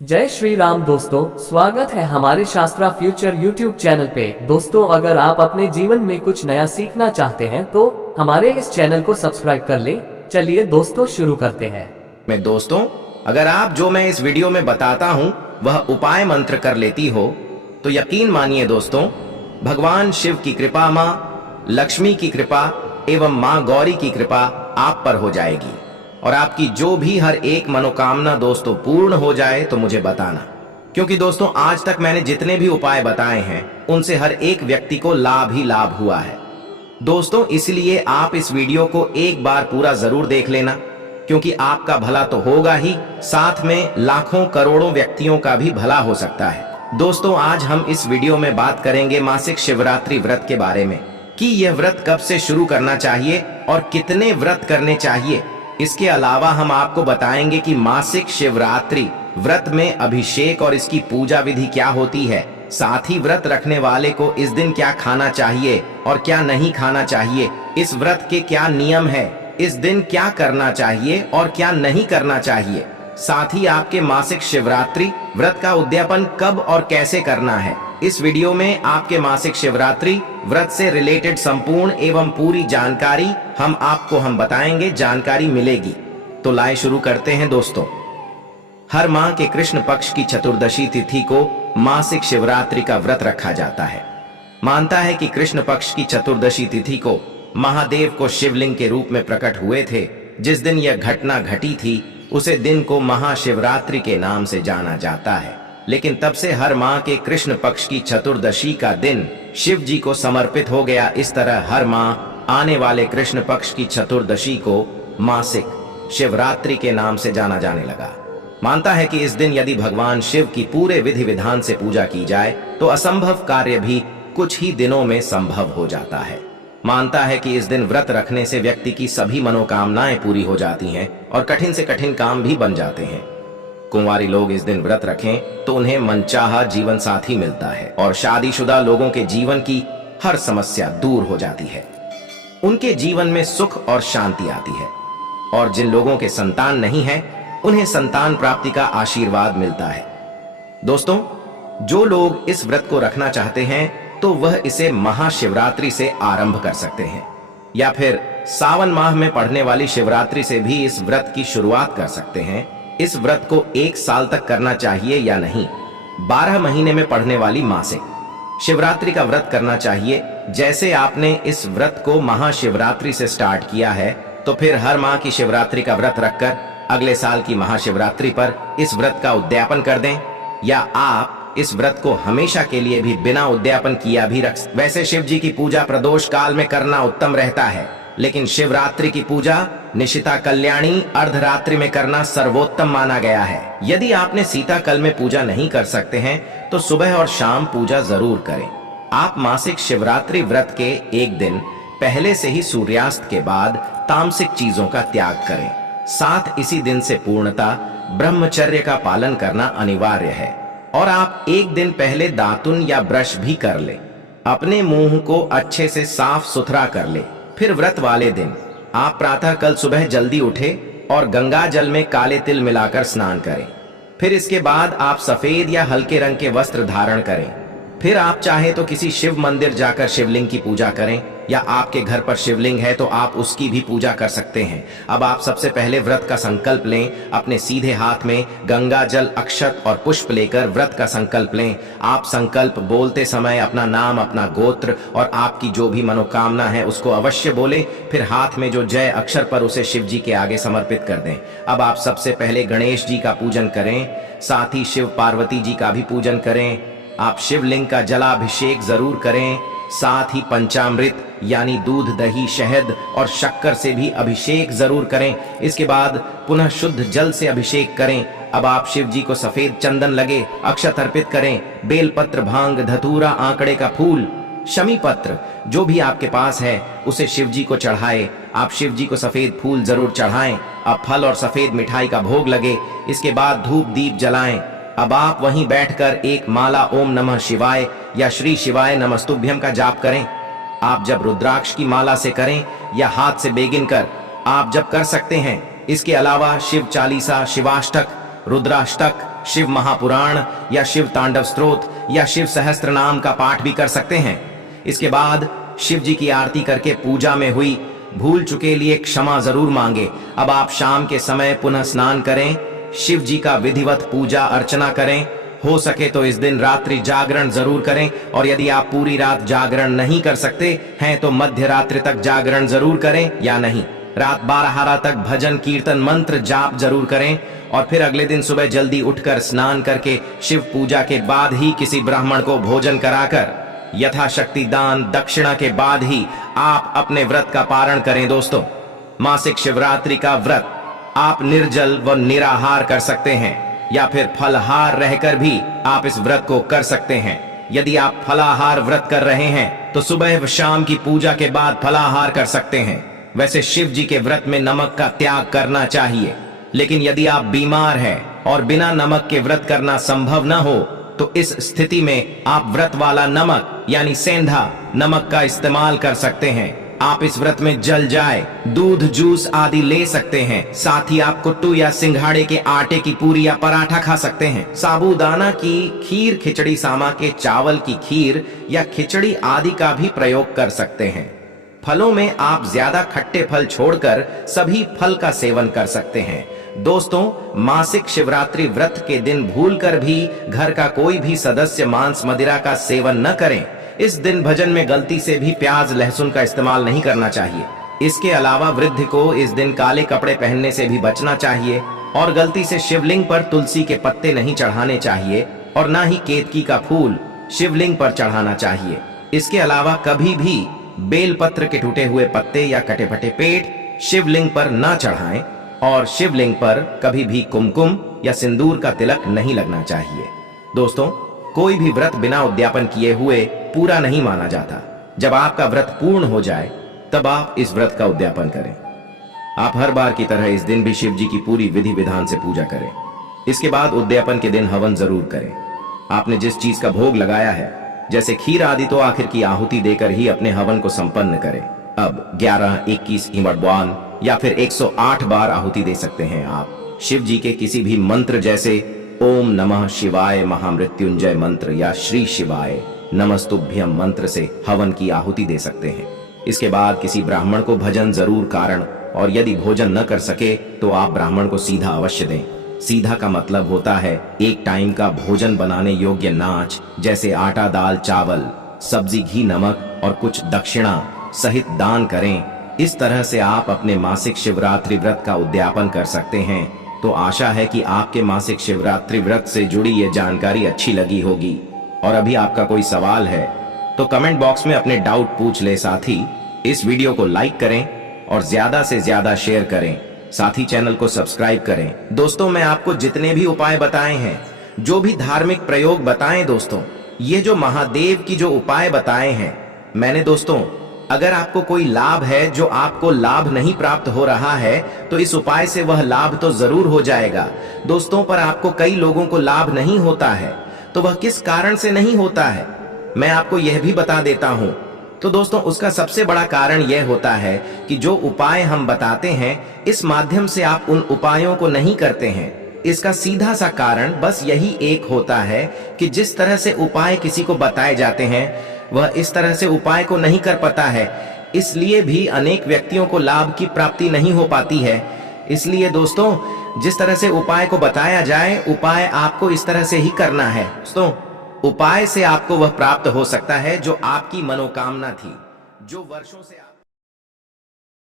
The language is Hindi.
जय श्री राम दोस्तों, स्वागत है हमारे शास्त्रा फ्यूचर यूट्यूब चैनल पे। दोस्तों, अगर आप अपने जीवन में कुछ नया सीखना चाहते हैं तो हमारे इस चैनल को सब्सक्राइब कर लें। चलिए दोस्तों, शुरू करते हैं। दोस्तों, अगर आप जो मैं इस वीडियो में बताता हूं वह उपाय मंत्र कर लेती हो तो यकीन मानिए दोस्तों, भगवान शिव की कृपा, माँ लक्ष्मी की कृपा एवं माँ गौरी की कृपा आप पर हो जाएगी और आपकी जो भी हर एक मनोकामना दोस्तों पूर्ण हो जाए तो मुझे बताना। क्योंकि दोस्तों, आज तक मैंने जितने भी उपाय बताए हैं उनसे हर एक व्यक्ति को लाभ ही लाभ हुआ है दोस्तों। इसलिए आप इस वीडियो को एक बार पूरा जरूर देख लेना, क्योंकि आपका भला तो होगा ही, साथ में लाखों करोड़ों व्यक्तियों का भी भला हो सकता है। दोस्तों, आज हम इस वीडियो में बात करेंगे मासिक शिवरात्रि व्रत के बारे में कि यह व्रत कब से शुरू करना चाहिए और कितने व्रत करने चाहिए। इसके अलावा हम आपको बताएंगे कि मासिक शिवरात्रि व्रत में अभिषेक और इसकी पूजा विधि क्या होती है। साथ ही व्रत रखने वाले को इस दिन क्या खाना चाहिए और क्या नहीं खाना चाहिए, इस व्रत के क्या नियम है, इस दिन क्या करना चाहिए और क्या नहीं करना चाहिए। साथ ही आपके मासिक शिवरात्रि व्रत का उद्यापन कब और कैसे करना है। इस वीडियो में आपके मासिक शिवरात्रि व्रत से रिलेटेड संपूर्ण एवं पूरी जानकारी हम बताएंगे, जानकारी मिलेगी। तो लाए शुरू करते हैं दोस्तों। हर माह के कृष्ण पक्ष की चतुर्दशी तिथि को मासिक शिवरात्रि का व्रत रखा जाता है। मानता है कि कृष्ण पक्ष की चतुर्दशी तिथि को महादेव को शिवलिंग के रूप में प्रकट हुए थे। जिस दिन यह घटना घटी थी उसे दिन को महाशिवरात्रि के नाम से जाना जाता है। लेकिन तब से हर माह के कृष्ण पक्ष की चतुर्दशी का दिन शिव जी को समर्पित हो गया। इस तरह हर माह आने वाले कृष्ण पक्ष की चतुर्दशी को मासिक शिवरात्रि के नाम से जाना जाने लगा। मानता है कि इस दिन यदि भगवान शिव की पूरे विधि विधान से पूजा की जाए तो असंभव कार्य भी कुछ ही दिनों में संभव हो जाता है। मानता है कि इस दिन व्रत रखने से व्यक्ति की सभी मनोकामनाएं पूरी हो जाती हैं और कठिन से कठिन काम भी बन जाते हैं। कुंवारी लोग इस दिन व्रत रखें तो उन्हें मनचाहा जीवन साथी मिलता है और शादीशुदा लोगों के जीवन की हर समस्या दूर हो जाती है। उनके जीवन में सुख और शांति आती है और जिन लोगों के संतान नहीं है उन्हें संतान प्राप्ति का आशीर्वाद मिलता है। दोस्तों, जो लोग इस व्रत को रखना चाहते हैं तो वह इसे महाशिवरात्रि से आरंभ कर सकते हैं या फिर सावन माह में पड़ने वाली शिवरात्रि से भी इस व्रत की शुरुआत कर सकते हैं। इस व्रत को 1 साल तक करना चाहिए या नहीं, 12 महीने में पड़ने वाली मासिक शिवरात्रि का व्रत करना चाहिए। जैसे आपने इस व्रत को महाशिवरात्रि से स्टार्ट किया है तो फिर हर माह की शिवरात्रि का व्रत रखकर अगले साल की महाशिवरात्रि पर इस व्रत का उद्यापन कर दें, या आप इस व्रत को हमेशा के लिए भी बिना उद्यापन किया भी रख। वैसे शिव जी की पूजा प्रदोष काल में करना उत्तम रहता है, लेकिन शिवरात्रि की पूजा निशिता कल्याणी अर्धरात्रि में करना सर्वोत्तम माना गया है। यदि आपने सीता कल में पूजा नहीं कर सकते हैं तो सुबह और शाम पूजा जरूर करें। आप मासिक शिवरात्रि व्रत के एक दिन पहले से ही सूर्यास्त के बाद तामसिक चीजों का त्याग करें। साथ इसी दिन से पूर्णता ब्रह्मचर्य का पालन करना अनिवार्य है और आप एक दिन पहले दातुन या ब्रश भी कर ले। अपने मुंह को अच्छे से साफ सुथरा कर ले। फिर व्रत वाले दिन आप प्रातः कल सुबह जल्दी उठे और गंगा जल में काले तिल मिलाकर स्नान करें। फिर इसके बाद आप सफेद या हल्के रंग के वस्त्र धारण करें। फिर आप चाहे तो किसी शिव मंदिर जाकर शिवलिंग की पूजा करें, या आपके घर पर शिवलिंग है तो आप उसकी भी पूजा कर सकते हैं। अब आप सबसे पहले व्रत का संकल्प लें। अपने सीधे हाथ में गंगा जल, अक्षत और पुष्प लेकर व्रत का संकल्प लें। आप संकल्प बोलते समय अपना नाम, अपना गोत्र और आपकी जो भी मनोकामना है उसको अवश्य बोले। फिर हाथ में जो जय अक्षर पर उसे शिव जी के आगे समर्पित कर दें। अब आप सबसे पहले गणेश जी का पूजन करें, साथ ही शिव पार्वती जी का भी पूजन करें। आप शिवलिंग का जलाभिषेक जरूर करें। साथ ही पंचामृत यानी दूध, दही, शहद और शक्कर से भी अभिषेक जरूर करें। इसके बाद पुनः शुद्ध जल से अभिषेक करें। अब आप शिव जी को सफेद चंदन लगे अक्षत अर्पित करें। बेलपत्र, भांग, धतूरा, आंकड़े का फूल, शमी पत्र जो भी आपके पास है उसे शिव जी को चढ़ाए। आप शिव जी को सफेद फूल जरूर चढ़ाएं। अब फल और सफेद मिठाई का भोग लगे। इसके बाद धूप दीप जलाएं। अब आप वहीं बैठकर एक माला ओम नमः शिवाय या श्री शिवाय नमस्तुभ्यम का जाप करें। आप जब रुद्राक्ष की माला से करें या हाथ से बेगिन कर आप जब कर सकते हैं। इसके अलावा शिव चालीसा, शिवाष्टक, रुद्राष्टक, शिव महापुराण या शिव तांडव स्तोत्र या शिव सहस्त्र नाम का पाठ भी कर सकते हैं। इसके बाद शिव जी की आरती करके पूजा में हुई भूल चुके लिए क्षमा जरूर मांगे। अब आप शाम के समय पुनः स्नान करें, शिव जी का विधिवत पूजा अर्चना करें। हो सके तो इस दिन रात्रि जागरण जरूर करें, और यदि आप पूरी रात जागरण नहीं कर सकते हैं तो मध्य रात्रि तक जागरण जरूर करें, या नहीं रात 12 तक भजन कीर्तन मंत्र जाप जरूर करें। और फिर अगले दिन सुबह जल्दी उठकर स्नान करके शिव पूजा के बाद ही किसी ब्राह्मण को भोजन कराकर यथाशक्ति दान दक्षिणा के बाद ही आप अपने व्रत का पारण करें। दोस्तों, मासिक शिवरात्रि का व्रत आप निर्जल व निराहार कर सकते हैं, या फिर फलाहार रहकर भी आप इस व्रत को कर सकते हैं। यदि आप फलाहार व्रत कर रहे हैं तो सुबह व शाम की पूजा के बाद फलाहार कर सकते हैं। वैसे शिव जी के व्रत में नमक का त्याग करना चाहिए, लेकिन यदि आप बीमार हैं और बिना नमक के व्रत करना संभव न हो तो इस स्थिति में आप व्रत वाला नमक यानी सेंधा नमक का इस्तेमाल कर सकते हैं। आप इस व्रत में जल जाए, दूध, जूस आदि ले सकते हैं। साथ ही आप कुट्टू या सिंघाड़े के आटे की पूरी या पराठा खा सकते हैं। साबूदाना की खीर, खिचड़ी, सामा के चावल की खीर या खिचड़ी आदि का भी प्रयोग कर सकते हैं। फलों में आप ज्यादा खट्टे फल छोड़कर सभी फल का सेवन कर सकते हैं। दोस्तों, मासिक शिवरात्रि व्रत के दिन भूलकर भी घर का कोई भी सदस्य मांस मदिरा का सेवन न करें। इस दिन भजन में गलती से भी प्याज लहसुन का इस्तेमाल नहीं करना चाहिए। इसके अलावा वृद्ध को इस दिन काले कपड़े पहनने से भी बचना चाहिए, और गलती से शिवलिंग पर तुलसी के पत्ते नहीं चढ़ाने चाहिए, और न ही केतकी का फूल शिवलिंग पर चढ़ाना चाहिए। इसके अलावा कभी भी बेलपत्र के टूटे हुए पत्ते या कटे फटे पेट शिवलिंग पर न चढ़ाएं, और शिवलिंग पर कभी भी कुमकुम या सिंदूर का तिलक नहीं लगना चाहिए। दोस्तों, कोई भी व्रत बिना उद्यापन किए हुए पूरा नहीं माना जाता। जब आपका व्रत पूर्ण हो जाए तब आप इस व्रत का उद्यापन करें। आप हर बार की तरह इस दिन भी शिव जी की पूरी विधि विधान से पूजा करें। इसके बाद उद्यापन के दिन हवन जरूर करें। आपने जिस चीज का भोग लगाया है, जैसे खीर आदि, तो आखिर की आहुति देकर ही अपने हवन को संपन्न करें। अब 11, 21 इमड़वान या फिर 108 बार आहुति दे सकते हैं। आप शिव जी के किसी भी मंत्र जैसे ओम नमः शिवाय महामृत्युंजय मंत्र या श्री शिवाय नमस्तुभ्यम मंत्र से हवन की आहुति दे सकते हैं। इसके बाद किसी ब्राह्मण को भजन जरूर कारण, और यदि भोजन न कर सके तो आप ब्राह्मण को सीधा अवश्य दें। सीधा का मतलब होता है एक टाइम का भोजन बनाने योग्य नाच, जैसे आटा, दाल, चावल, सब्जी, घी, नमक और कुछ दक्षिणा सहित दान करें। इस तरह से आप अपने मासिक शिवरात्रि व्रत का उद्यापन कर सकते हैं। तो आशा है कि आपके मासिक शिवरात्रि व्रत से जुड़ी ये जानकारी अच्छी लगी होगी। और अभी आपका कोई सवाल है तो कमेंट बॉक्स में अपने डाउट पूछ ले। साथ ही इस वीडियो को लाइक करें और ज्यादा से ज्यादा शेयर करें। साथ ही चैनल को सब्सक्राइब करें। दोस्तों, मैं आपको जितने भी उपाय बताए हैं, जो भी धार्मिक प्रयोग बताएं दोस्तों, ये जो महादेव की जो उपाय बताए हैं मैंने, दोस्तों अगर आपको कोई लाभ है, जो आपको लाभ नहीं प्राप्त हो रहा है, तो इस उपाय से वह लाभ तो जरूर हो जाएगा दोस्तों। पर आपको कई लोगों को लाभ नहीं होता है, तो वह किस कारण से नहीं होता है मैं आपको यह भी बता देता हूं। तो दोस्तों, उसका सबसे बड़ा कारण यह होता है कि जो उपाय हम बताते हैं, इस माध्यम से आप उन उपायों को नहीं करते हैं। इसका सीधा सा कारण बस यही एक होता है कि जिस तरह से उपाय किसी को बताए जाते हैं, वह इस तरह से उपाय को नहीं कर पाता है। इसलिए भी अनेक व्यक्तियों को लाभ की प्राप्ति नहीं हो पाती है। इसलिए दोस्तों, जिस तरह से उपाय को बताया जाए, उपाय आपको इस तरह से ही करना है। दोस्तों, उपाय से आपको वह प्राप्त हो सकता है जो आपकी मनोकामना थी, जो वर्षों से